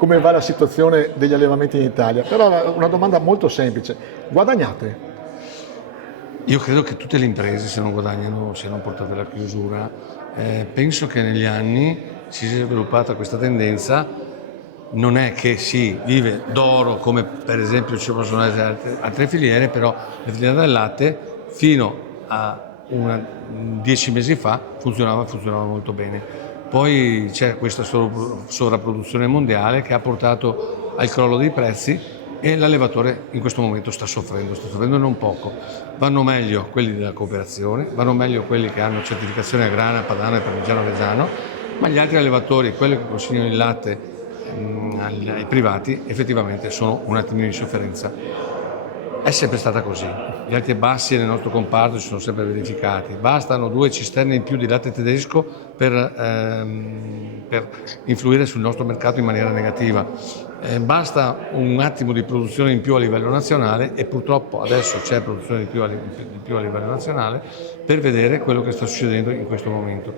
come va la situazione degli allevamenti in Italia, però una domanda molto semplice: guadagnate? Io credo che tutte le imprese, se non guadagnano, siano portate alla chiusura. Penso che negli anni si sia sviluppata questa tendenza. Non è che si vive d'oro come per esempio ci possono essere altre filiere, però la filiera del latte fino a 10 mesi fa funzionava molto bene. Poi c'è questa sovrapproduzione mondiale che ha portato al crollo dei prezzi e l'allevatore in questo momento sta soffrendo non poco. Vanno meglio quelli della cooperazione, vanno meglio quelli che hanno certificazione Agrana, Padano e Parmigiano Reggiano, ma gli altri allevatori, quelli che consegnano il latte ai privati, effettivamente sono un attimino in sofferenza. È sempre stata così. Gli alti e bassi nel nostro comparto si sono sempre verificati. Bastano 2 cisterne in più di latte tedesco per influire sul nostro mercato in maniera negativa. Basta un attimo di produzione in più a livello nazionale, e purtroppo adesso c'è produzione di più a livello nazionale, per vedere quello che sta succedendo in questo momento.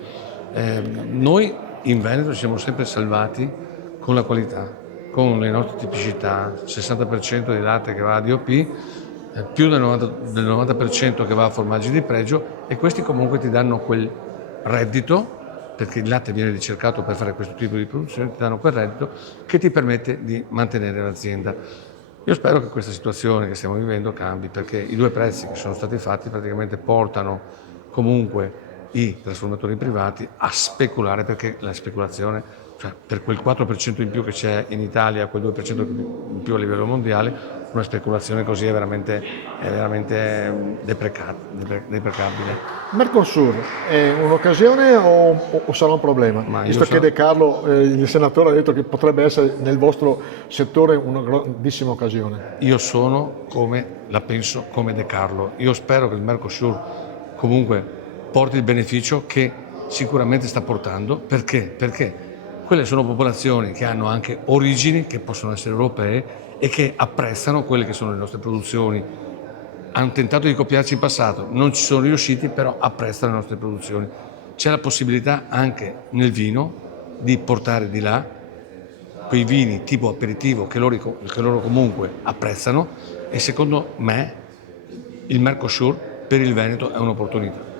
Noi in Veneto ci siamo sempre salvati con la qualità, con le nostre tipicità, 60% di latte che va a DOP, più del 90% che va a formaggi di pregio, e questi comunque ti danno quel reddito, perché il latte viene ricercato per fare questo tipo di produzione, ti danno quel reddito che ti permette di mantenere l'azienda. Io spero che questa situazione che stiamo vivendo cambi, perché i 2 prezzi che sono stati fatti praticamente portano comunque i trasformatori privati a speculare, perché la speculazione, cioè per quel 4% in più che c'è in Italia, quel 2% in più a livello mondiale, una speculazione così è veramente deprecabile. Mercosur è un'occasione o sarà un problema? Visto che De Carlo, il senatore, ha detto che potrebbe essere nel vostro settore una grandissima occasione. Io la penso come De Carlo. Io spero che il Mercosur comunque porti il beneficio che sicuramente sta portando. Perché? Perché quelle sono popolazioni che hanno anche origini che possono essere europee e che apprezzano quelle che sono le nostre produzioni. Hanno tentato di copiarci in passato, non ci sono riusciti, però apprezzano le nostre produzioni. C'è la possibilità anche nel vino di portare di là quei vini tipo aperitivo che loro comunque apprezzano, e secondo me il Mercosur per il Veneto è un'opportunità.